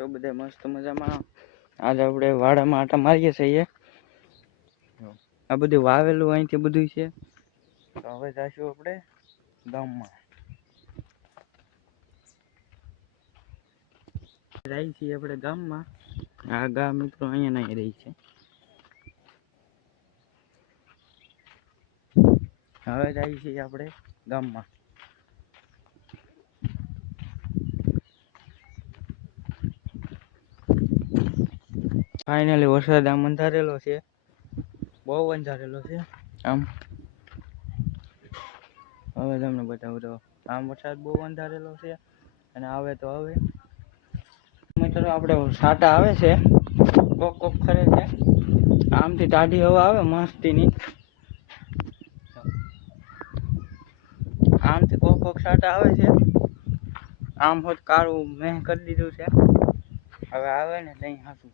તો બધા મસ્ત મજામાં. આજે આપણે વાડામાં આટા મારીએ છીએ. આ બધું વાવેલું અહીંથી બધું છે. તો હવે જઈશું આપણે ગામમાં. જાય છીએ આપણે ગામમાં. આ ગામ મિત્રો અહીંયા નહીં રહી છે. હવે જાય છીએ આપણે ગામમાં. ફાઇનલી વરસાદ આમ અંધારેલો છે, બહુ અંધારેલો છે આમ. હવે તમને બતાવું તો આમ વરસાદ બહુ અંધારેલો છે અને આવે તો હવે મિત્રો આપણે સાટા આવે છે, કોક કોક ખરે છે. આમથી ટાઢી હવા આવે મસ્તીની. આમથી કોક કોક સાટા આવે છે. આમ હોત કાળું મેં કરી દીધું છે. હવે આવે ને તઈ હાથું